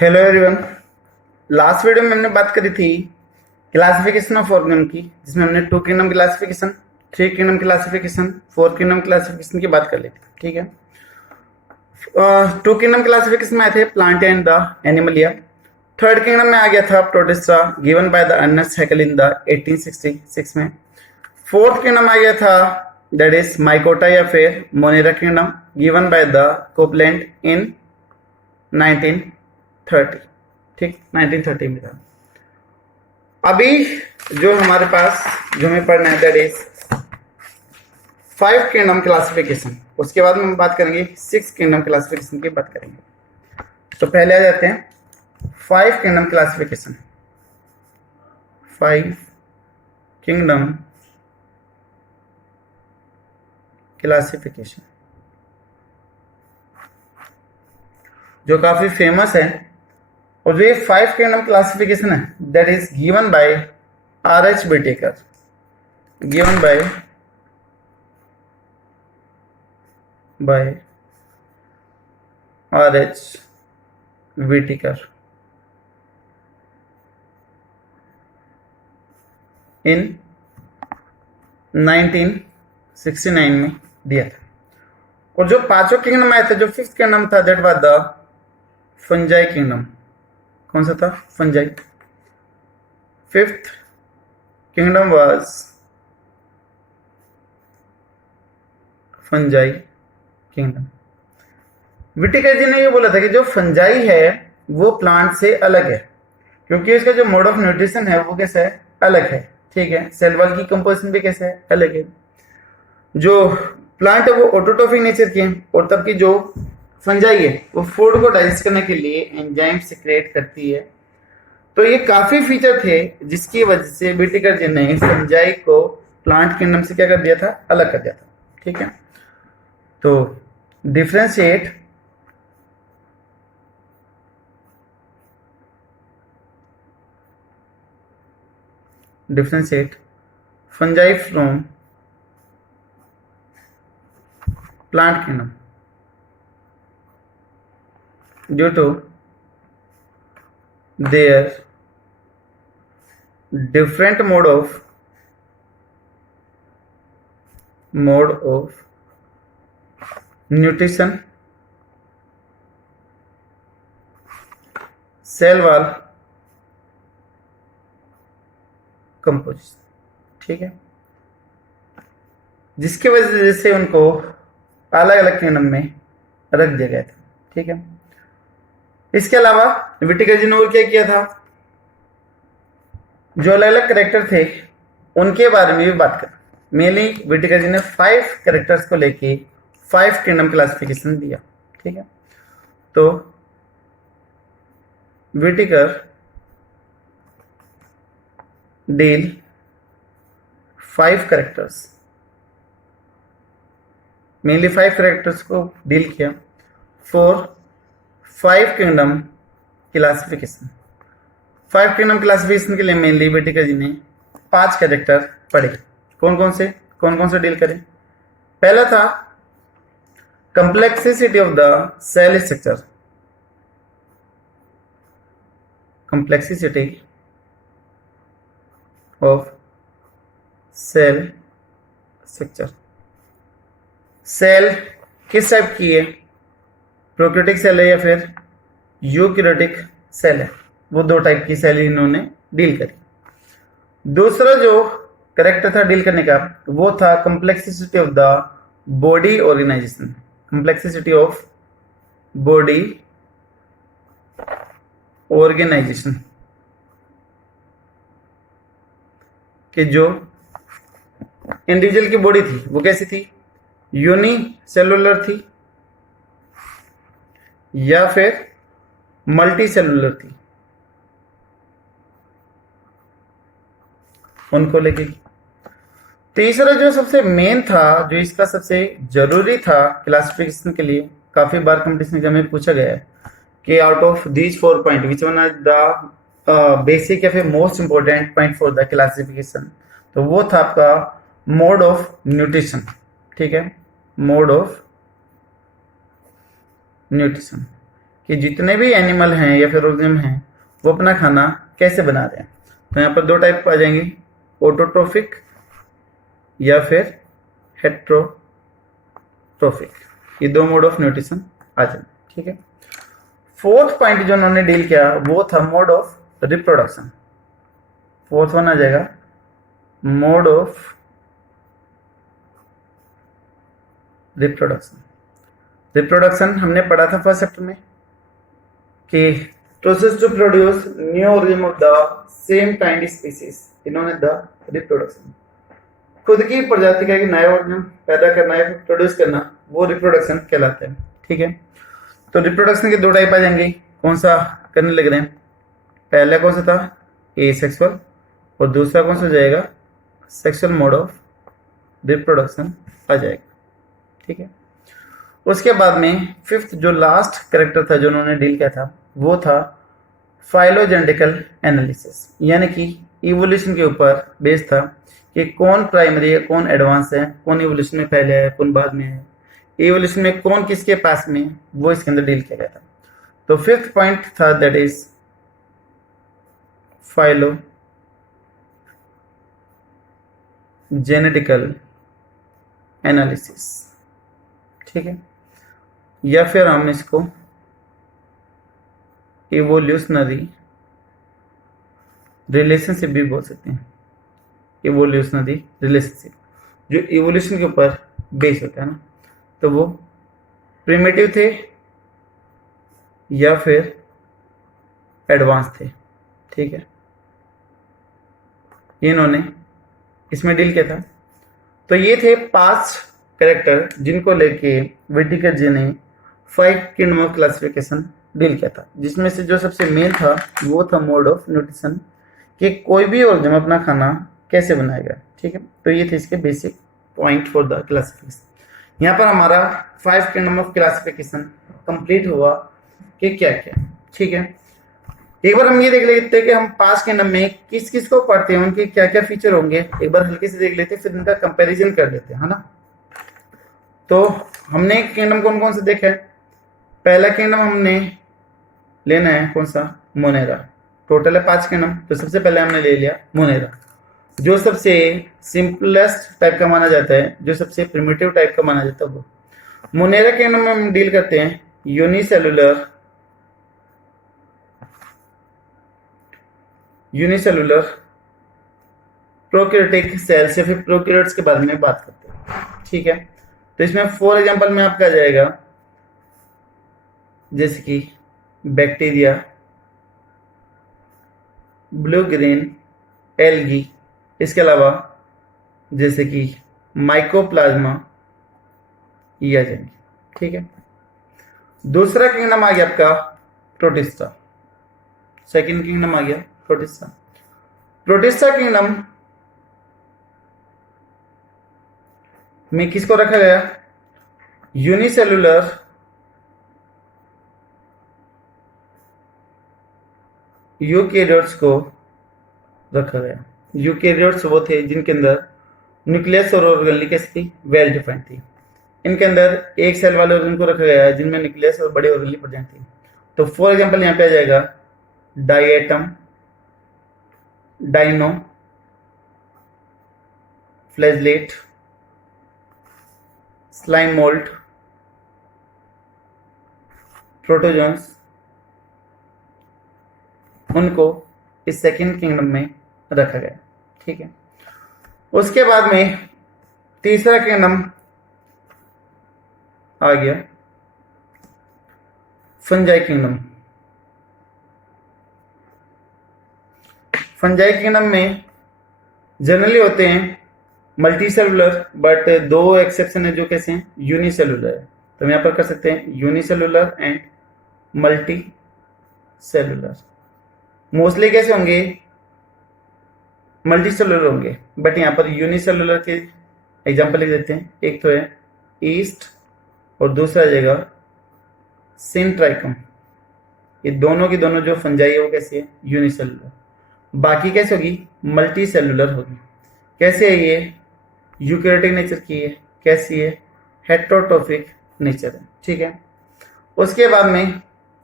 Hello everyone. Last video में हमने बात करी थी क्लासिफिकेशन ऑफ ऑर्गन की, जिसमें हमने 2 kingdom classification, 3 kingdom classification, 4 kingdom classification की बात कर ली थी। ठीक है। 2 किंगडम क्लासिफिकेशन में आए थे plant and the Animalia. Third kingdom में आ गया था protista given by the Ernest Hückel in the 1866 में। फोर्थ किंगडम आ गया था दैट इज माइकोटा या फिर Monera kingdom given by the Copeland इन 1930। ठीक, 1930 में था। अभी जो हमारे पास जो हमें पढ़ना है दैट इज 5 किंगडम क्लासिफिकेशन। उसके बाद में हम बात करेंगे 6 किंगडम क्लासिफिकेशन की बात करेंगे। तो पहले आ जाते हैं 5 किंगडम क्लासिफिकेशन। 5 किंगडम क्लासिफिकेशन जो काफी फेमस है, और जो ये 5 किंगडम क्लासिफिकेशन है that is given by R.H. Whittaker, given by R.H. Whittaker इन 1969 में दिया था। और जो पांचों किंगडम आए थे, जो 5th किंगडम था that was the fungi kingdom. कौन सा था? Fungi. 5th kingdom was fungi kingdom. विटिकर जी ने ये बोला था कि जो फंजाई है वो प्लांट से अलग है, क्योंकि इसका जो मोड ऑफ न्यूट्रिशन है वो कैसा है? अलग है। ठीक है। सेल वॉल की कंपोजिशन भी कैसे है? अलग है। जो प्लांट है वो ऑटोट्रोफिक नेचर के हैं, और तब की जो फंजाई है वो फूड को डाइजेस्ट करने के लिए एंजाइम सिक्रेट करती है। तो ये काफी फीचर थे जिसकी वजह से विटिकर जी ने फंजाई को प्लांट किंगडम से क्या कर दिया था? अलग कर दिया था। ठीक है। तो differentiate fungi from plant kingdom due to their different mode of nutrition, cell wall composition। ठीक है। जिसकी वजह से उनको अलग अलग किंगडम में रख दिया गया था। ठीक है। इसके अलावा विटिकर जी ने और क्या किया था? जो अलग अलग करेक्टर थे उनके बारे में भी बात कर। मेनली विटिकर जी ने 5 करेक्टर्स को लेके 5 किंगडम क्लासिफिकेशन दिया। ठीक है। तो विटिकर डील 5 करेक्टर्स, मेनली 5 करेक्टर्स को डील किया for 5 kingdom classification. 5 kingdom classification के लिए मेनली विटिकर जी ने 5 कैरेक्टर पढ़े। कौन कौन से डील करें? पहला था complexity of the cell structure. Complexity of cell structure. Cell किस टाइप की है? प्रोकैरियोटिक सेल है या फिर यूकैरियोटिक सेल है? वो 2 टाइप की सेल इन्होंने डील करी। दूसरा जो करेक्टर था डील करने का वो था complexity of the body organisation. Complexity of body organisation कि जो इंडिविजुअल की बॉडी थी वो कैसी थी? यूनिसेलुलर थी या फिर मल्टी सेलुलर थी? उनको लेके। तीसरा जो सबसे मेन था, जो इसका सबसे जरूरी था क्लासिफिकेशन के लिए, काफी बार कंपटीशन एग्जाम में पूछा गया है कि out of these 4 point which one are the basic या फिर most important point for the classification, तो वो था आपका मोड ऑफ न्यूट्रिशन। ठीक है। Mode of nutrition. कि जितने भी एनिमल हैं या फिर ऑर्गेनिज्म हैं वो अपना खाना कैसे बना रहे हैं। तो यहाँ पर दो टाइप आ जाएंगी, ऑटोट्रोफिक या फिर हेट्रोट्रोफिक, ये दो मोड ऑफ न्यूट्रिशन आ जाएंगे। ठीक है, फोर्थ पॉइंट जो उन्होंने डील किया वो था mode of reproduction. Fourth one आ जाएगा मोड ऑफ रिप्रोडक्शन। रिप्रोडक्शन हमने पढ़ा था फर्स्ट चैप्टर में कि process to produce new organism of the same kind species, इन्होंने द रिप्रोडक्शन, खुद की प्रजाति का एक नया ऑर्गेनिज्म पैदा करना या प्रोड्यूस करना, वो रिप्रोडक्शन कहलाता है। ठीक है, तो रिप्रोडक्शन के दो टाइप आ जाएंगे, कौन सा करने लग रहे हैं। पहला कौन सा था, एसेक्सुअल, और दूसरा कौन सा हो जाएगा, सेक्सुअल मोड ऑफ रिप्रोडक्शन आ जाएगा। ठीक है, उसके बाद में फिफ्थ जो लास्ट कैरेक्टर था जो उन्होंने डील किया था वो था फाइलोजेनेटिकल एनालिसिस, यानी कि इवोल्यूशन के ऊपर बेस था कि कौन प्राइमरी है, कौन एडवांस है, कौन इवोल्यूशन में पहले है, कौन बाद में है, इवोल्यूशन में कौन किसके पास में, वो इसके अंदर डील किया गया था। तो फिफ्थ पॉइंट था दैट इज फाइलोजेनेटिकल एनालिसिस। ठीक है, या फिर हम इसको इवोल्यूशनरी रिलेशनशिप भी बोल सकते हैं। इवोल्यूशनरी रिलेशनशिप जो इवोल्यूशन के ऊपर बेस होता है ना, तो वो प्रिमिटिव थे या फिर एडवांस थे। ठीक है, इन्होंने इसमें डील किया था। तो ये थे 5 कैरेक्टर जिनको लेके व्हिटेकर जी ने 5 किंगडम ऑफ क्लासिफिकेशन डील किया था, जिसमें से जो सबसे मेन था वो था मोड ऑफ न्यूट्रिशन, कि कोई भी ऑर्गेनिज्म अपना खाना कैसे बनाएगा। ठीक है, तो ये थे इसके basic point for the classification. यहाँ पर हमारा 5 किंगडम ऑफ क्लासिफिकेशन कंप्लीट हुआ कि क्या क्या। ठीक है, एक बार हम ये देख लेते हैं कि हम 5 किंगडम में किस किस को पढ़ते हैं, उनके क्या क्या फीचर होंगे, एक बार हल्के से देख लेते हैं, फिर इनका कंपैरिजन कर लेते हैं, है ना। तो हमने किंगडम कौन कौन से देखे। पहला किंगडम हमने लेना है कौन सा, मोनेरा। टोटल है 5 किंगडम, तो सबसे पहले हमने ले लिया मोनेरा, जो सबसे सिंपलेस्ट टाइप का माना जाता है, जो सबसे प्रिमिटिव टाइप का माना जाता है वो मोनेरा किंगडम में हम डील करते हैं यूनिसेलुलर प्रोकैरियोटिक सेल्स या फिर प्रोकैरियोट्स के बारे में बात करते हैं। ठीक है, तो इसमें फॉर एग्जांपल में आपका आ जाएगा जैसे कि बैक्टीरिया, ब्लू ग्रीन एल्गी, इसके अलावा जैसे कि माइकोप्लाज्मा, ये आ जाएंगे। ठीक है, दूसरा किंगडम आ गया आपका प्रोटिस्टा, सेकंड किंगडम आ गया प्रोटिस्टा। प्रोटिस्टा किंगडम में किसको रखा गया, यूनिसेलुलर यूकैरियोट्स को रखा गया। यूकैरियोट्स वो थे जिनके अंदर न्यूक्लियस और ऑर्गेनली कैसी थी, वेल डिफाइंड थी। इनके अंदर एक सेल वाले ऑर्गन को रखा गया है जिनमें न्यूक्लियस और बड़े ऑर्गेनली प्रेजेंट थी। तो फॉर एग्जांपल यहाँ पे आ जाएगा diatom, Dyno, flagellate, slime mould, protozoans, उनको इस सेकंड किंगडम में रखा गया। ठीक है, उसके बाद में तीसरा किंगडम आ गया फंजाई किंगडम। फंजाई किंगडम में जनरली होते हैं मल्टी सेलुलर, बट 2 एक्सेप्शन है जो कैसे हैं, यूनिसेलुलर है। तो हम यहाँ पर कर सकते हैं unicellular and multi cellular. Mostly कैसे होंगे, मल्टी सेलुलर होंगे, बट यहाँ पर यूनिसेलुलर के एग्जांपल लिख देते हैं। एक तो है ईस्ट और दूसरा आ जाएगा सिंट्राइकम। ये दोनों की दोनों जो फंजाई है वो कैसी है, यूनिसेलुलर। बाकी कैसे होगी, मल्टी सेलुलर होगी। कैसे है ये, यूकैरियोटिक नेचर की है। कैसी है, हेट्रोट्रोफिक नेचर है। ठीक है, उसके बाद में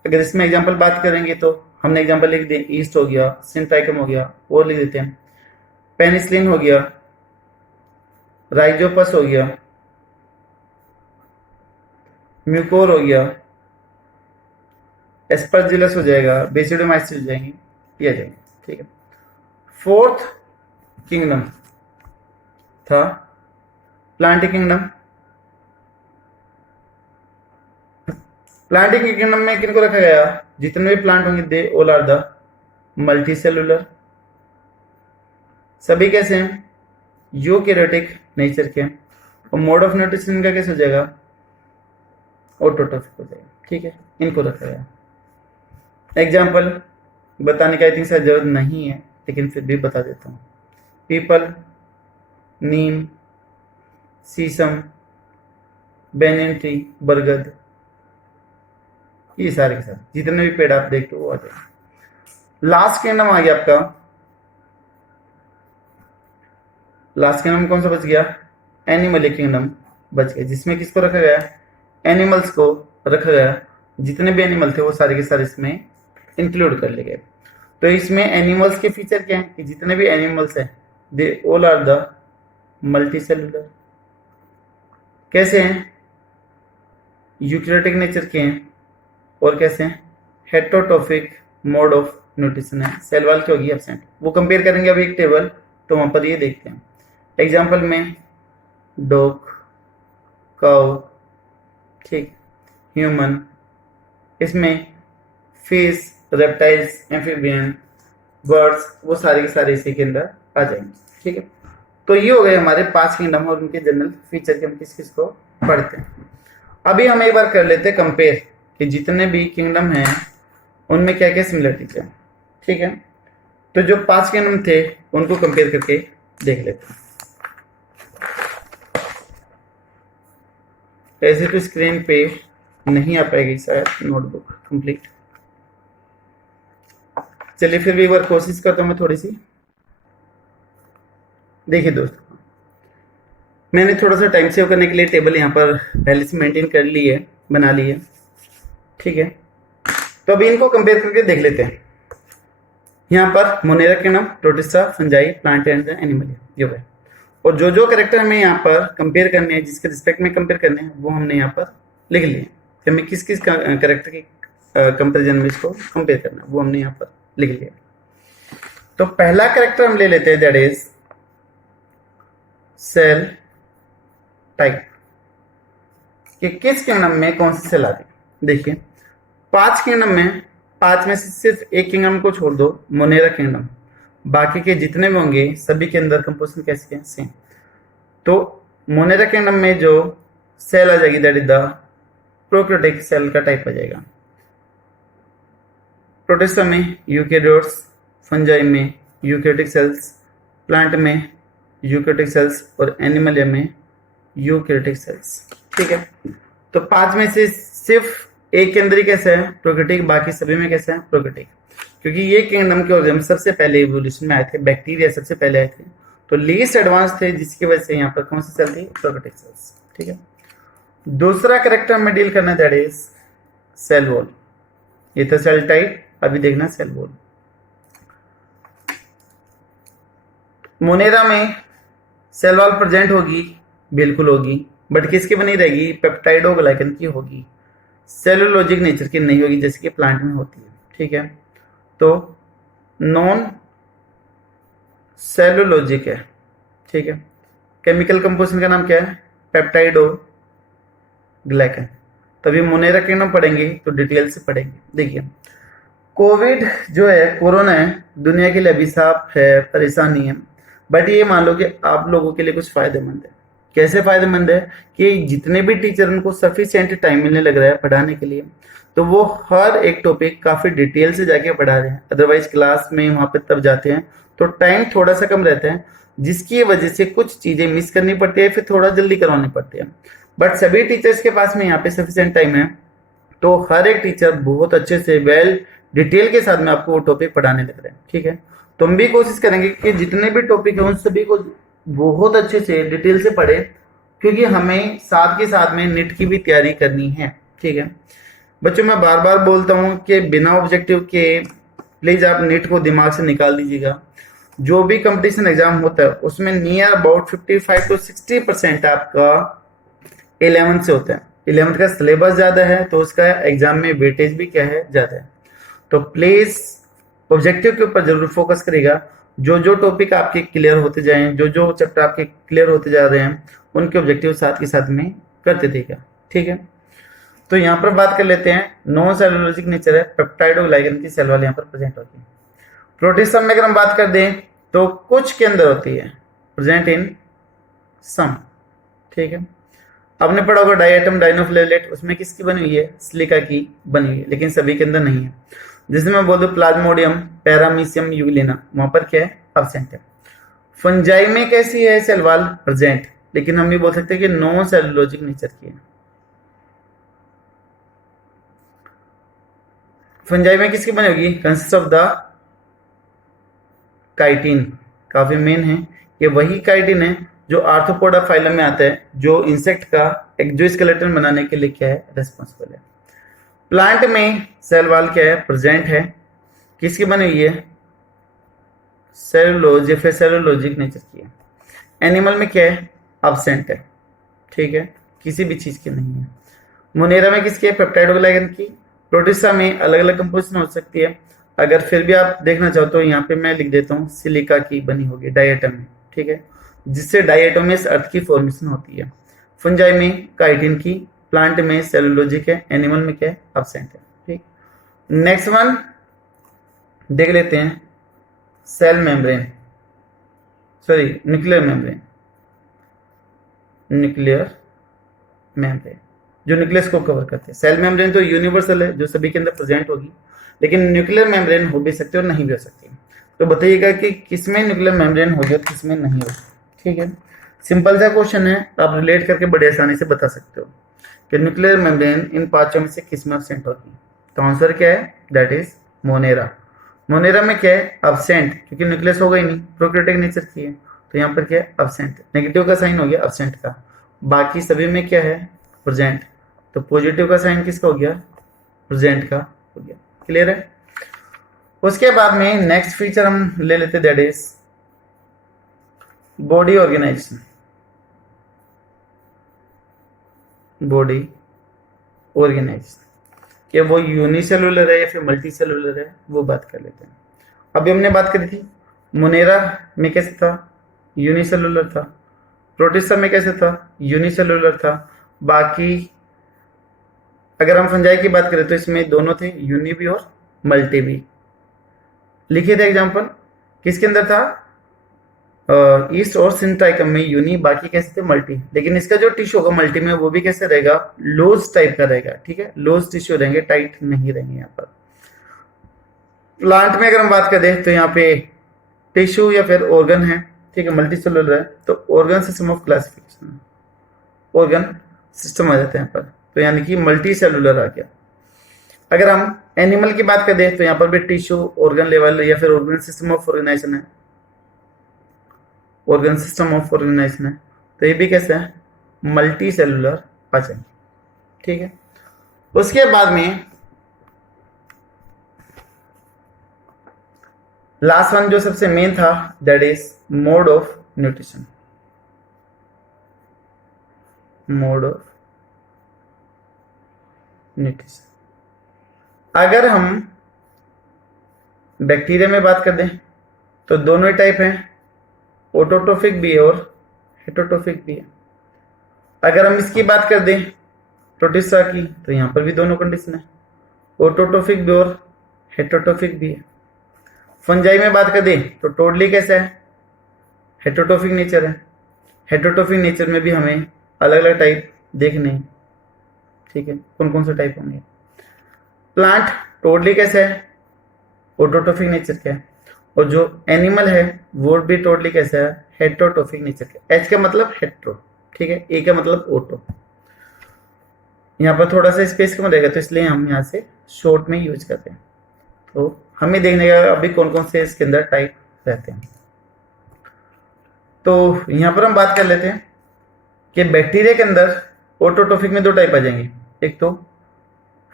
अगर इसमें एग्जांपल बात करेंगे तो हमने एग्जांपल लिख दिए, ईस्ट हो गया, सिंथाइकम हो गया, और लिख देते हैं, पेनिसिलिन हो गया, राइजोपस हो गया, म्यूकोर हो गया, एस्परजिलस हो जाएगा, बेसिडोमाइसिस हो जाएंगे, ये आ जाएंगे। ठीक है, फोर्थ किंगडम था प्लांट किंगडम। प्लांट किंगडम में किनको रखा गया, जितने भी प्लांट होंगे they all are the multi cellular, सभी कैसे हैं, यूकैरियोटिक नेचर के, और मोड ऑफ न्यूट्रिशन का कैसे हो जाएगा, ऑटोट्रोफिक हो जाएगा। ठीक है, इनको रखा गया। एग्जाम्पल बताने का आई थिंक शायद जरूरत नहीं है, लेकिन फिर भी बता देता हूँ, पीपल, नीम, शीशम, बैनियन ट्री, बरगद, ये सारे के साथ जितने भी पेड़ आप देखते हो वो आ जाएंगे। लास्ट किंगडम आ गया आपका, लास्ट किंगडम कौन सा बच गया, एनिमल किंगडम बच गया, जिसमें किसको रखा गया, एनिमल्स को रखा गया, जितने भी एनिमल थे वो सारे के सारे इसमें इंक्लूड कर लिए गए। तो इसमें एनिमल्स के फीचर क्या हैं कि जितने भी एनिमल्स हैं they all are the multi cellular, कैसे हैं, यूकैरियोटिक नेचर के हैं, और कैसे हैं, हेटेरोट्रोफिक मोड ऑफ न्यूट्रिशन है, सेल वॉल की होगी एब्सेंट। वो कंपेयर करेंगे अभी एक टेबल, तो वहां पर ये देखते हैं। एग्जाम्पल में डॉग, काउ, ठीक, ह्यूमन, इसमें फिश, रेप्टाइल्स, एम्फीबियन, बर्ड्स, वो सारे के सारे इसी के अंदर आ जाएंगे। ठीक है, तो ये हो गए हमारे 5 किंगडम और उनके जनरल फीचर के हम किस किस को पढ़ते हैं। अभी हम एक बार कर लेते हैं कंपेयर कि जितने भी किंगडम हैं उनमें क्या क्या सिमिलरिटीज है। ठीक है, तो जो 5 किंगडम थे उनको कंपेयर करके देख लेते हैं। ऐसे तो स्क्रीन पे नहीं आ पाएगी शायद नोटबुक कंप्लीट, चलिए फिर भी एक बार कोशिश करता हूं मैं थोड़ी सी। देखिए दोस्तों, मैंने थोड़ा सा टाइम सेव करने के लिए टेबल यहाँ पर पहले से मेंटेन कर ली है, बना ली है। ठीक है, तो अभी इनको कंपेयर करके देख लेते हैं। यहाँ पर Monera kingdom, protista, fungi, plant and animal, ये है। और जो जो कैरेक्टर हमें यहाँ पर कंपेयर करने हैं, जिसके रिस्पेक्ट में कंपेयर करने हैं, वो हमने यहाँ पर लिख लिए कि हमें किस किस कैरेक्टर की कंपेरिजन में इसको कंपेयर करना है, वो हमने यहाँ पर लिख लिया। तो पहला कैरेक्टर हम ले लेते हैं, दैट इज सेल टाइप, कि किस किंगडम में कौन सी सेल आती है। देखिए 5 किंगडम में 5 में से सिर्फ एक किंगडम को छोड़ दो, मोनेरा किंगडम, बाकी के जितने भी होंगे सभी के अंदर कंपोजिशन कैसे है, सेम। तो मोनेरा किंगडम में जो सेल आ जाएगी that is the prokaryotic cell का टाइप आ जाएगा। प्रोटिस्टा में यूकैरियोट्स, फंजाई में यूकैरियोटिक सेल्स, प्लांट में यूकैरियोटिक सेल्स, और एनिमल में यूकैरियोटिक सेल्स। ठीक है, तो 5 में से सिर्फ एक के अंदर ही कैसे है, प्रोकैरियोटिक, बाकी सभी में कैसे है, प्रोकैरियोटिक। क्योंकि ये किंगडम के ऑर्गेनिज्म सबसे पहले इवोल्यूशन में आए थे, बैक्टीरिया सबसे पहले आए थे, तो लीस्ट एडवांस थे, जिसकी वजह से यहाँ पर कौन सी सेल थी, प्रोकैरियोटिक सेल्स। ठीक है, दूसरा कैरेक्टर हमें डील करना है, दैट इज सेल वॉल। ये था सेल टाइप, अभी देखना सेल वॉल। मोनेरा में सेल वॉल प्रेजेंट होगी, बिल्कुल होगी, बट किसकी बनी रहेगी, पेप्टाइडोग्लाइकन की होगी, सेलुलोजिक नेचर की नहीं होगी, जैसे कि प्लांट में होती है। ठीक है, तो नॉन सेलुलोजिक है। ठीक है, केमिकल कंपोजिशन का नाम क्या है, पेप्टाइडोग्लाइकन। तभी मोनेरा किंगडम पढ़ेंगे तो डिटेल से पढ़ेंगे। देखिए कोविड जो है, कोरोना है, दुनिया के लिए अभिशाप है, परेशानी है, बट ये मान लो कि आप लोगों के लिए कुछ फायदेमंद है। कैसे फायदेमंद है कि जितने भी टीचर उनको सफिशिएंट टाइम मिलने लग रहा है पढ़ाने के लिए, तो वो हर एक टॉपिक काफी डिटेल से जाके पढ़ा रहे हैं। अदरवाइज क्लास में वहां पे तब जाते हैं तो टाइम थोड़ा सा कम रहता है, जिसकी वजह से कुछ चीजें मिस करनी पड़ती है, फिर थोड़ा जल्दी करवानी पड़ती है। बट सभी टीचर्स के पास में यहाँ पे सफिशिएंट टाइम है, तो हर एक टीचर बहुत अच्छे से वेल डिटेल के साथ में आपको वो टॉपिक पढ़ाने लग रहे हैं। ठीक है, तो हम भी कोशिश करेंगे कि जितने भी टॉपिक है उन सभी को बहुत अच्छे से डिटेल से पढ़े, क्योंकि हमें साथ के साथ में नीट की भी तैयारी करनी है। ठीक है, बच्चों मैं बार बार बोलता हूं कि बिना ऑब्जेक्टिव के प्लीज आप नीट को दिमाग से निकाल दीजिएगा। जो भी कंपटीशन एग्जाम होता है उसमें नियर अबाउट 55 टू 60% आपका 11th से होता है। 11th का सिलेबस ज्यादा है तो उसका एग्जाम में वेटेज भी क्या है, ज्यादा है। तो प्लीज ऑब्जेक्टिव के ऊपर जरूर फोकस करेगा। जो जो टॉपिक आपके क्लियर होते जाएं, जो जो चैप्टर आपके क्लियर होते जा रहे हैं, उनके ऑब्जेक्टिव साथ के साथ में करते देगा। ठीक है, तो यहाँ पर बात कर लेते हैं। नॉन सेलुलोजिक नेचर है, पेप्टाइडोग्लाइकन की सेल वाल यहाँ पर प्रेजेंट होती है। प्रोटीसम में अगर हम बात कर दें तो कुछ के अंदर होती है, प्रेजेंट इन सम। ठीक है, आपने पढ़ा होगा डायटम डाइनोफ्लेलेट, उसमें किसकी बनी हुई है, सिलिका की बनी हुई है, लेकिन सभी के अंदर नहीं है। जिसमें मैं बोल दूं प्लाज्मोडियम पैरामीशियम यूलिना, वहां पर क्या है, एब्सेंट है। फंजाई में कैसी है सेल वाल, प्रेजेंट, लेकिन हम ये बोल सकते हैं कि नॉन सेलुलोजिक नेचर की है। फंजाई में किसकी बनी होगी, कंसिस्ट ऑफ द काइटिन। काफी मेन है, ये वही काइटिन है जो आर्थ्रोपोडा फाइलम में आता है, जो इंसेक्ट का एक्सोस्केलेटन बनाने के लिए क्या है, रेस्पॉन्सिबल है। प्लांट में सेल वाल क्या है, प्रेजेंट है, किसकी बनी हुई है, सेलुलोज या फिर सेलुलोजिक नेचर की है। एनिमल में क्या है, एब्सेंट है। ठीक है, किसी भी चीज की नहीं है। मोनेरा में किसकी है, पेप्टाइडोग्लाइकन की। प्रोटिस्टा में अलग अलग कंपोजिशन हो सकती है, अगर फिर भी आप देखना चाहो तो यहाँ पे मैं लिख देता हूँ सिलिका की बनी होगी डायटम में। ठीक है, जिससे डायटोमस अर्थ की फॉर्मेशन होती है। फंजाई में काइटिन की, प्लांट में सेलुलोजिक है, एनिमल में क्या है, एब्सेंट है। ठीक, नेक्स्ट वन देख लेते हैं, cell membrane, sorry nuclear membrane. Nuclear membrane जो न्यूक्लियस को कवर करते हैं। सेल मेम्ब्रेन तो यूनिवर्सल है, जो सभी के अंदर प्रेजेंट होगी, लेकिन न्यूक्लियर मेम्ब्रेन हो भी सकती है और नहीं भी हो सकती। तो बताइएगा कि किसमें न्यूक्लियर मेम्ब्रेन होगी और किसमें नहीं होगी। ठीक है, सिंपल सा क्वेश्चन है, आप रिलेट करके बड़े आसानी से बता सकते हो कि न्यूक्लियर मेम्ब्रेन इन पांचों में से किसमें एब्सेंट होगी। तो आंसर क्या है, दैट इज मोनेरा। मोनेरा में क्या है, एब्सेंट, क्योंकि न्यूक्लियस होगा ही नहीं, प्रोकैरियोटिक नेचर की है, तो यहाँ पर क्या है, एब्सेंट। नेगेटिव का साइन हो गया एब्सेंट का, बाकी सभी में क्या है, प्रेजेंट। तो पॉजिटिव का साइन किसका हो गया, प्रेजेंट का हो गया। क्लियर है। उसके बाद में नेक्स्ट फीचर हम ले लेते, that is body organisation. Body organisation कि वो यूनिसेलुलर है या फिर मल्टी सेलुलर है, वो बात कर लेते हैं। अभी हमने बात करी थी मोनेरा में कैसे था, यूनिसेलुलर था। प्रोटिस्टा में कैसे था, यूनिसेलुलर था। बाकी अगर हम फंजाई की बात करें तो इसमें दोनों थे, यूनि भी और मल्टी भी। लिखिए थे एग्जांपल, किसके अंदर था, ईस्ट और सिंट्राइकम में यूनि, बाकी कैसे थे, मल्टी। लेकिन इसका जो टिश्यू होगा मल्टी में, वो भी कैसे रहेगा, लूज टाइप का रहेगा। ठीक है, लूज टिश्यू रहेंगे, टाइट नहीं रहेंगे। यहाँ पर प्लांट में अगर हम बात करें तो यहाँ पे टिश्यू या फिर ऑर्गन है, ठीक है, मल्टी सेलुलर है, तो organ system of classification, organ system आ जाता है यहाँ पर, तो यानी कि मल्टी सेलुलर आ गया। अगर हम एनिमल की बात करें तो यहाँ पर भी टिश्यू, ऑर्गन लेवल या फिर ऑर्गन सिस्टम ऑफ ऑर्गेनाइजेशन है, ऑर्गन सिस्टम ऑफ ऑर्गेनाइजेशन है, तो ये भी कैसे है, मल्टी सेलुलर आ जाएंगे। ठीक है, उसके बाद में लास्ट वन जो सबसे मेन था, that is mode of nutrition. Mode of nutrition, अगर हम बैक्टीरिया में बात कर दें तो दोनों ही टाइप हैं, ऑटोट्रोफिक भी है और हेटरोट्रोफिक भी है। अगर हम इसकी बात कर दें प्रोटिस्टा की, तो यहां पर भी दोनों कंडीशन है, ऑटोट्रोफिक भी और हेटरोट्रोफिक भी है। फंजाई में बात कर दें तो टोटली कैसा है, हेटरोट्रोफिक नेचर है। हेटरोट्रोफिक नेचर में भी हमें अलग अलग टाइप देखने हैं। ठीक है, कौन कौन से टाइप होंगे। प्लांट टोटली कैसा है, ऑटोट्रोफिक नेचर का है, और जो एनिमल है वो भी टोटली कैसा है, हेटरोट्रोफिक नेचर का। एच का मतलब हेट्रो, ठीक है, ए का मतलब ऑटो। यहाँ पर थोड़ा सा स्पेस कम रहेगा तो इसलिए हम यहाँ से शॉर्ट में यूज करते हैं। तो हमें देखने का अभी कौन कौन से इसके अंदर टाइप रहते हैं। तो यहाँ पर हम बात कर लेते हैं कि बैक्टीरिया के अंदर ऑटोट्रोफिक में दो टाइप आ जाएंगे, एक तो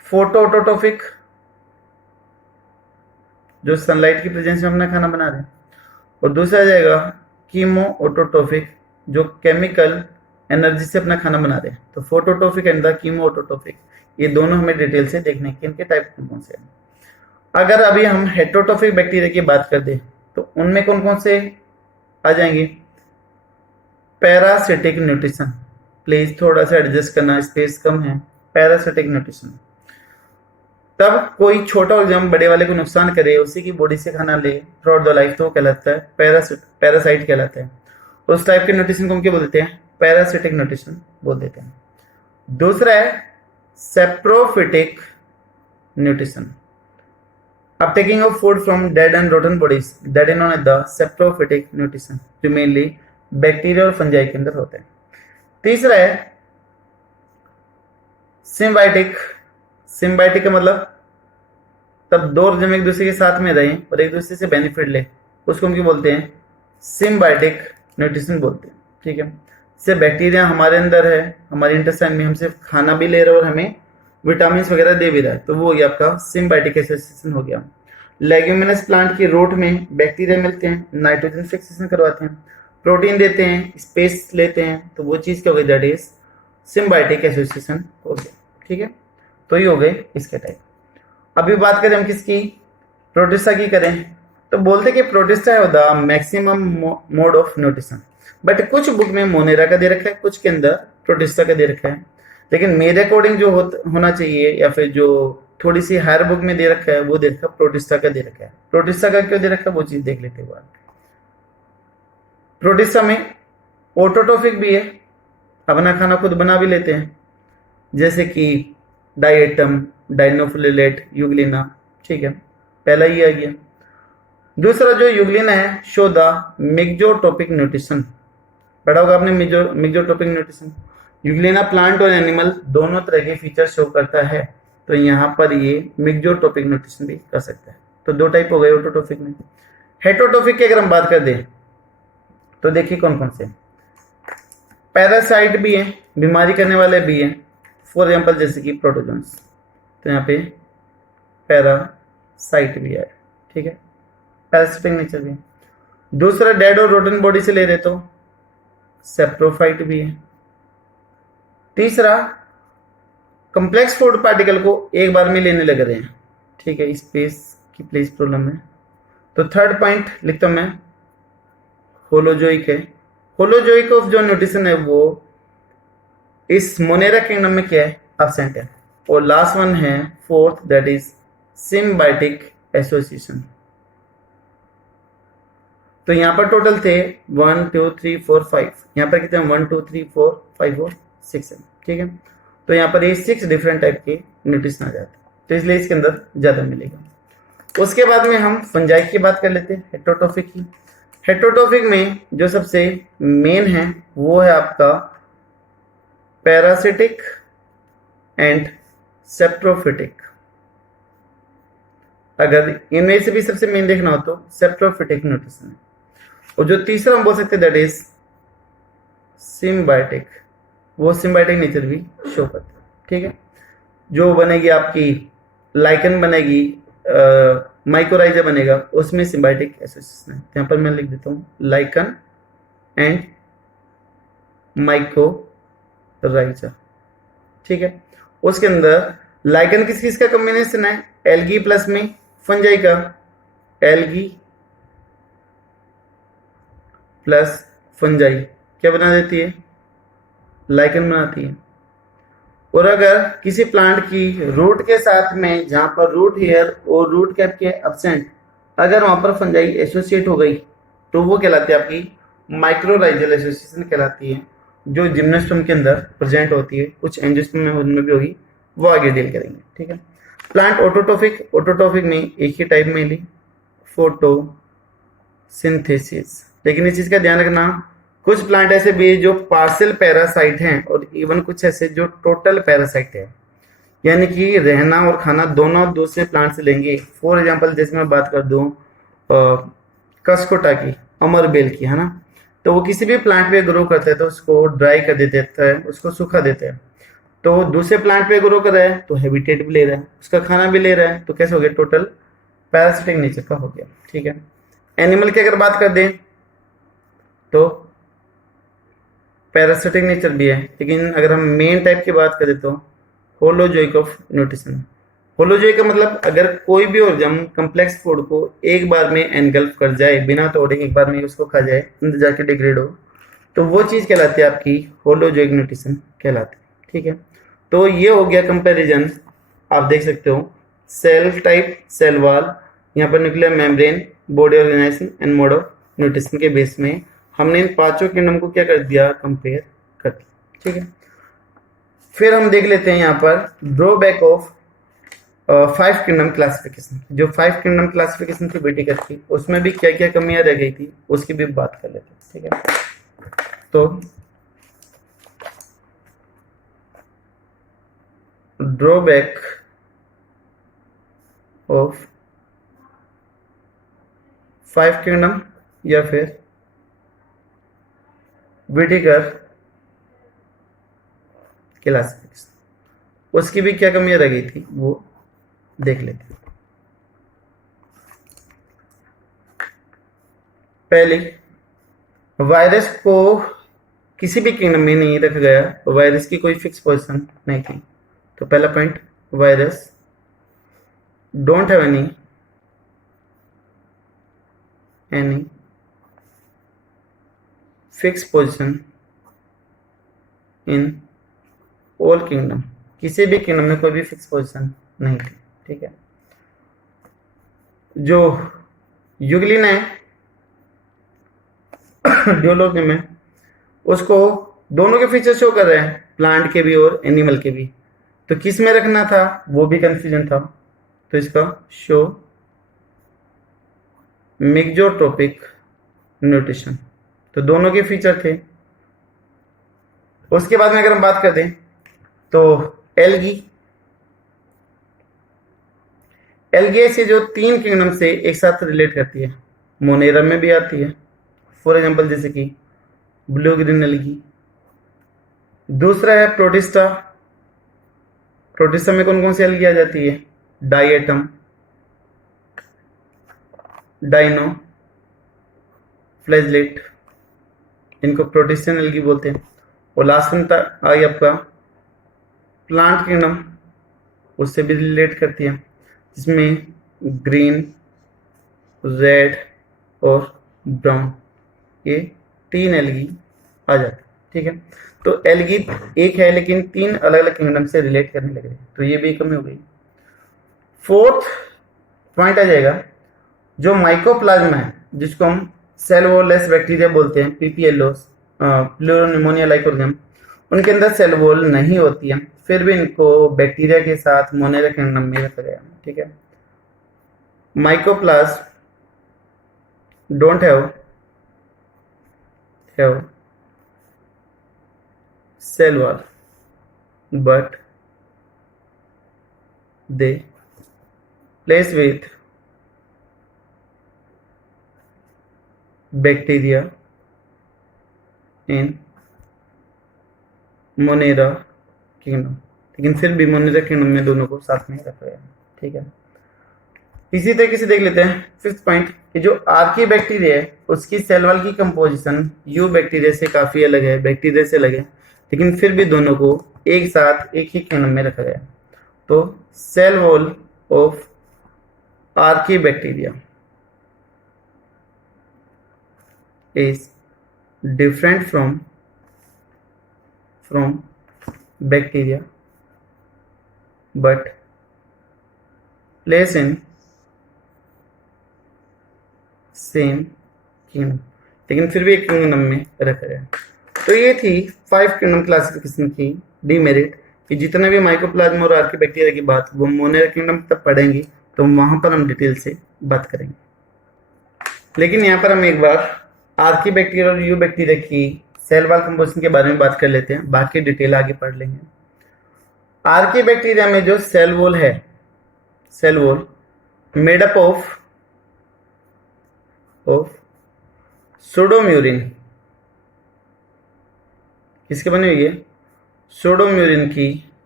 फोटो ऑटोट्रोफिक, जो सनलाइट की प्रेजेंस में अपना खाना बना रहे हैं, और दूसरा आ जाएगा कीमो ऑटोट्रोफिक, जो केमिकल एनर्जी से अपना खाना बना रहे हैं। तो phototrophic and the chemo autotrophic, ये दोनों हमें डिटेल से देखने हैं कि इनके टाइप कौन कौन से हैं। अगर अभी हम हेटरोट्रोफिक बैक्टीरिया की बात कर दें तो उनमें कौन कौन से आ जाएंगे? पैरासिटिक न्यूट्रिशन, प्लीज थोड़ा सा एडजस्ट करना, स्पेस कम है। पैरासिटिक न्यूट्रिशन, तब कोई छोटा ऑर्गेनिज्म बड़े वाले को नुकसान करे, उसी की बॉडी से खाना ले थ्रू आउट द लाइफ, तो वो कहलाता है पैरासाइट कहलाता है। उस टाइप के न्यूट्रिशन को हम क्या बोल देते हैं? पैरासिटिक न्यूट्रिशन बोल देते हैं। दूसरा है सेप्रोफिटिक न्यूट्रिशन, अब taking of food from dead and rotten bodies, that is known as the saprophytic nutrition, जो मेनली बैक्टीरिया और फंजाई के अंदर होते हैं। तीसरा है सिम्बायोटिक, सिम्बायोटिक का मतलब तब दो ऑर्गेनिज्म एक दूसरे के साथ में रहें और एक दूसरे से बेनिफिट ले, उसको हम क्या बोलते हैं? सिम्बायोटिक न्यूट्रिशन बोलते हैं। ठीक है, से बैक्टीरिया हमारे अंदर है, हमारे इंटेस्टाइन में हमसे खाना भी ले रहा है और हमें विटामिन वगैरह दे भी रहा है, तो वो ये आपका सिम्बायोटिक एसोसिएशन हो गया। लेग्यूमिनस प्लांट की रूट में बैक्टीरिया मिलते हैं, नाइट्रोजन फिक्सेशन करवाते हैं, प्रोटीन देते हैं, स्पेस लेते हैं, तो वो चीज क्या हो गई? दैट इज सिम्बायोटिक एसोसिएशन हो गया। ठीक है, तो ये हो गए इसके टाइप। अभी बात करें हम किसकी? प्रोटिस्टा की करें तो बोलते कि प्रोटिस्टा है the maximum mode of nutrition, but कुछ बुक में मोनेरा का दे रखा है, कुछ के अंदर प्रोटिस्टा का दे रखा है, लेकिन मेरे अकॉर्डिंग जो होना चाहिए या फिर जो थोड़ी सी हायर बुक में दे रखा है वो दे रखा है प्रोटिस्टा का दे रखा है। प्रोटिस्टा का क्यों दे रखा है वो चीज देख लेते हैं। प्रोटिस्टा में ऑटोट्रोफिक भी है, अपना खाना खुद बना भी लेते हैं, जैसे कि डाइएटम, डाइनोफिलेट, यूग्लिना। ठीक है, पहला ही आ गया। दूसरा जो यूग्लिना है, शो द मिक्सोट्रोपिक न्यूट्रिशन, पढ़ा होगा आपने मिक्सोट्रोपिक न्यूट्रिशन। यूग्लिना प्लांट और एनिमल दोनों तरह के फीचर शो करता है, तो यहाँ पर ये मिक्सोट्रोपिक न्यूट्रिशन भी कर सकता है। तो दो टाइप हो गए ऑटोट्रोफिक में। हेटरोट्रोफिक की अगर हम बात कर दें तो देखिए कौन कौन से। पैरासाइट भी है, बीमारी करने वाले भी हैं, फॉर एग्जाम्पल जैसे कि प्रोटोजोन्स, तो यहाँ पे पैरासाइट भी है। ठीक है, पैरासिटिक नेचर भी है। दूसरा डेड और रोटन बॉडी से ले रहे तो सेप्रोफाइट भी है। तीसरा कॉम्प्लेक्स फूड पार्टिकल को एक बार में लेने लग रहे हैं। ठीक है, स्पेस की प्लेस प्रॉब्लम है। तो थर्ड पॉइंट लिखता हूं मैं, होलोजोइक है। होलोजोइक ऑफ जो न्यूट्रिशन है वो इस मोनेरा किंगडम में क्या है? एब्सेंट है। और लास्ट वन है fourth, that is symbiotic association. तो यहां पर टोटल थे 1 2 3 4 5, यहाँ पर कितने? 1 2 3 4 5 और 6 है। ठीक है, तो यहाँ पर ये 6 डिफरेंट टाइप के न्यूट्रिशन आ जाते हैं, तो इसलिए इसके अंदर ज्यादा मिलेगा। उसके बाद में हम फंजाई की बात कर लेते हैं, हेटरोट्रोफिक की। हेटरोट्रोफिक में जो सबसे मेन है वो है आपका पैरासिटिक एंड सेप्रोफिटिक। अगर इनमें से भी सबसे मेन देखना हो तो सेप्रोफिटिक न्यूट्रिशन है। और जो तीसरा हम बोल सकते हैं दैट इज सिम्बायोटिक, वो सिम्बायोटिक नेचर भी शो करता है। ठीक है, जो बनेगी आपकी लाइकन बनेगी, माइकोराइजा बनेगा, उसमें सिम्बायोटिक एसोसिएशन है। यहाँ पर मैं लिख देता हूँ लाइकन एंड माइकोराइजा। ठीक है, उसके अंदर लाइकन किस किस का कॉम्बिनेशन है? एल्गी प्लस में फंजाई का, एल्गी प्लस फंजाई क्या बना देती है? लाइकन बनाती है। और अगर किसी प्लांट की रूट के साथ में, जहां पर रूट हेयर और रूट कैप के एब्सेंट, अगर वहां पर फंजाई एसोसिएट हो गई तो वो कहलाती है आपकी माइक्रोराइजल एसोसिएशन कहलाती है, जो जिम्नोस्पर्म के अंदर प्रेजेंट होती है। कुछ एंजियोस्पर्म में उनमें भी होगी, वो आगे डील करेंगे। ठीक है, प्लांट ऑटोट्रोफिक, ऑटोट्रोफिक में एक ही टाइप में ली, फोटोसिंथेसिस। लेकिन इस चीज का ध्यान रखना, कुछ प्लांट ऐसे भी है जो पार्शियल पैरासाइट हैं और इवन कुछ ऐसे जो टोटल पैरासाइट है, यानी कि रहना और खाना दोनों दूसरे प्लांट से लेंगे। फॉर एग्जांपल जैसे मैं बात कर दूं कसकोटा की, अमरबेल की, है ना, तो वो किसी भी प्लांट पे ग्रो करते हैं तो उसको ड्राई कर देते हैं, उसको सूखा देते हैं। तो दूसरे प्लांट पे ग्रो कर रहा है तो हैबिटेट भी ले रहा है, उसका खाना भी ले रहा है, तो कैसे हो गया, टोटल पैरासिटिक नेचर का हो गया। ठीक है। एनिमल की अगर बात कर दें तो पैरासिटिक नेचर भी है, लेकिन अगर हम मेन टाइप की बात करें तो होलोजोइक ऑफ न्यूट्रिशन। होलोजोइक का मतलब अगर कोई भी ऑर्गेनिज्म कम्प्लेक्स फूड को एक बार में एनगल्फ कर जाए, बिना तोड़े एक बार में उसको खा जाए, अंदर जाके डिग्रेड हो, तो वो चीज़ कहलाती है आपकी होलोजोइक न्यूट्रिशन कहलाती है। ठीक है। तो ये हो गया कंपैरिजन, आप देख सकते हो सेल टाइप, सेल वॉल, यहाँ पर nuclear membrane, body organisation and mode of nutrition के बेस में हमने इन पांचों किंगडम को क्या कर दिया, कंपेयर कर दिया। ठीक है। फिर हम देख लेते हैं यहाँ पर ड्रॉबैक ऑफ 5 किंगडम क्लासिफिकेशन। जो 5 किंगडम क्लासिफिकेशन की बेटी करती, उसमें भी क्या क्या कमियां रह गई थी उसकी भी बात कर लेते हैं। ठीक है। तो ड्रॉबैक ऑफ 5 किंगडम या फिर विटिकर क्लासिफिकेशन, उसकी भी क्या कमियां रह गई थी वो देख लेते हैं। पहली, वायरस को किसी भी किंगडम में नहीं रखा गया, वायरस की कोई फिक्स पोजीशन नहीं थी। तो पहला point, virus don't have any fix position in all kingdom, किसी भी किंगडम में कोई भी फिक्स पोजीशन नहीं थी। ठीक है। जो यूग्लिन है ड्यूलोगिन में, उसको दोनों के फीचर शो कर रहे हैं, प्लांट के भी और एनिमल के भी, तो किस में रखना था वो भी कंफ्यूजन था। तो इसका शो मिक्सोट्रोपिक न्यूट्रिशन, तो दोनों के फीचर थे। उसके बाद में अगर हम बात कर दें तो एल्गी से जो 3 किंगडम से एक साथ रिलेट करती है, मोनेरा में भी आती है, फॉर एग्जांपल जैसे कि ब्लू ग्रीन एल्गी। दूसरा है प्रोटिस्टा। प्रोटिस्टा में कौन कौन सी एल्गी आ जाती है, डाइएटम, डाइनो, फ्लैजलेट, इनको प्रोटिस्टियन एल्गी बोलते हैं। और लास्ट में आई आपका प्लांट किंगडम, उससे भी रिलेट करती है, जिसमें ग्रीन, रेड और ब्राउन, ये 3 एल्गी आ जाती है। ठीक है। तो एल्गी एक है लेकिन 3 अलग अलग किंगडम से रिलेट करने लग रहे हैं, तो ये भी कमी हो गई। फोर्थ पॉइंट आ जाएगा जो माइकोप्लाज्मा है, जिसको हम सेल वॉललेस बैक्टीरिया बोलते हैं, पीपीएलओस, प्लूरोनिमोनिया लाइक ऑर्गेनिज्म, उनके अंदर सेल वॉल नहीं होती है, फिर भी इनको बैक्टीरिया के साथ मोनेरा किंगडम में रखा गया। ठीक है। Mycoplasma don't have cell wall, but they place with bacteria in Monera kingdom, लेकिन फिर भी मोनेरा किंगडम में दोनों को साथ में रखा गया। ठीक है। इसी तरीके से देख लेते हैं फिफ्थ पॉइंट कि जो आर्की बैक्टीरिया है उसकी सेल वॉल की कंपोजिशन यू बैक्टीरिया से काफी अलग है, बैक्टीरिया से अलग है, लेकिन फिर भी दोनों को एक साथ एक ही किंगडम में रखा गया। तो cell wall of Archie bacteria is different from bacteria but place in same kingdom, लेकिन फिर भी एक किंगडम में रखा गया। तो ये थी 5 किंगडम क्लासिफिकेशन की डीमेरिट, कि जितने भी माइकोप्लाज्मा और आर्की बैक्टीरिया की बात वो मोनेरा किंगडम तब पढ़ेंगे तो वहां पर हम डिटेल से बात करेंगे। लेकिन यहाँ पर हम एक बार आर्की बैक्टीरिया और यू बैक्टीरिया की सेल वॉल कंपोजिशन के बारे में बात कर लेते हैं, बाकी डिटेल आगे पढ़ लेंगे। आर्की बैक्टीरिया में जो सेल वॉल है, cell wall made up of सूडोम्यूरिन, किसके बनी हुई है, सूडोम्यूरिन की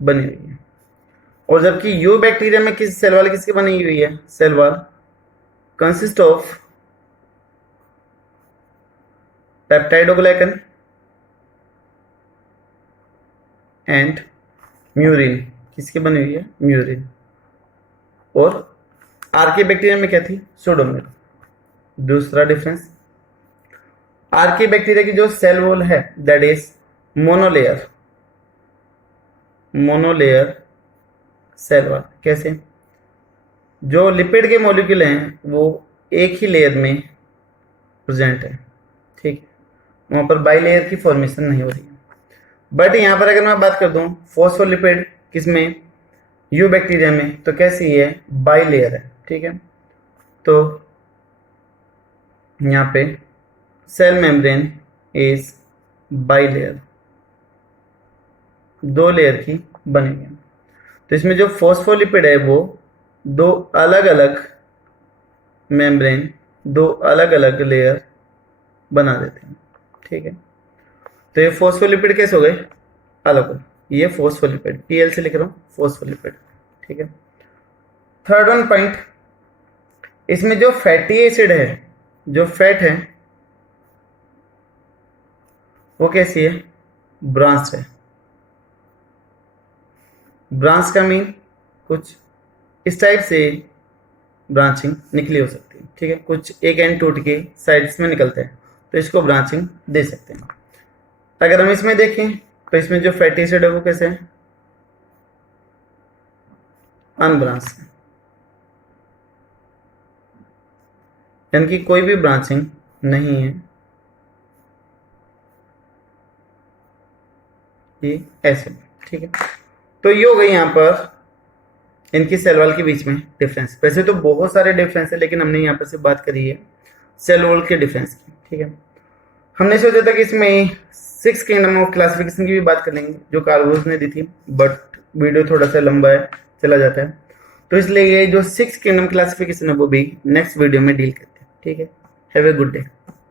बनी हुई है। और जबकि यू बैक्टीरिया में किस सेल वॉल किसकी बनी हुई है? Cell wall consist of peptidoglycan and murine. किसकी बनी हुई है? म्यूरिन। और आर्के बैक्टीरिया में क्या थी? सूडोमेर। दूसरा डिफरेंस, आर्के बैक्टीरिया की जो सेल वॉल है that is monolayer, monolayer cell wall. कैसे? जो लिपिड के मॉलिक्यूल हैं वो एक ही लेयर में प्रेजेंट है, ठीक है, वहां पर बाइलेयर की फॉर्मेशन नहीं हो रही है। बट यहां पर अगर मैं बात कर दूं फॉस्फोलिपिड किसमें? यू बैक्टीरिया में, तो कैसी है? बाइलेयर है, ठीक है। तो यहाँ पे सेल मेम्ब्रेन इज बाइलेयर, दो लेयर की बनी है। तो इसमें जो फॉस्फोलिपिड है वो दो अलग अलग मेम्ब्रेन, दो अलग अलग लेयर बना देते हैं, ठीक है। तो ये फॉस्फोलिपिड कैसे हो गए? अलग अलग। ये फॉस्फोलिपिड, पीएल से लिख रहा हूं, फॉस्फोलिपिड, ठीक है। थर्ड वन पॉइंट, इसमें जो फैटी एसिड है, जो फैट है वो कैसी है? ब्रांच है। ब्रांच का मीन कुछ इस टाइप से ब्रांचिंग निकली हो सकती है, ठीक है। कुछ एक एंड टूट के साइड्स में निकलते हैं, तो इसको ब्रांचिंग दे सकते हैं। अगर हम इसमें देखें तो इसमें जो फैटी एसिड है वो कैसे है? अनब्रांच है, यानी कि कोई भी ब्रांचिंग नहीं है। ये ऐसे, ठीक है। तो ये हो गई यहाँ पर इनकी सेल वॉल के बीच में डिफरेंस। वैसे तो बहुत सारे डिफरेंस है, लेकिन हमने यहाँ पर सिर्फ बात करी है सेल वॉल के डिफरेंस की, ठीक है। हमने सोचा था कि इसमें 6 किंगडम ऑफ क्लासिफिकेशन की भी बात कर लेंगे जो कार्ल रोज ने दी थी, बट वीडियो थोड़ा सा लंबा है, चला जाता है, तो इसलिए ये जो 6 किंगडम क्लासिफिकेशन है वो भी नेक्स्ट वीडियो में डील करते हैं, ठीक है। Have a good day.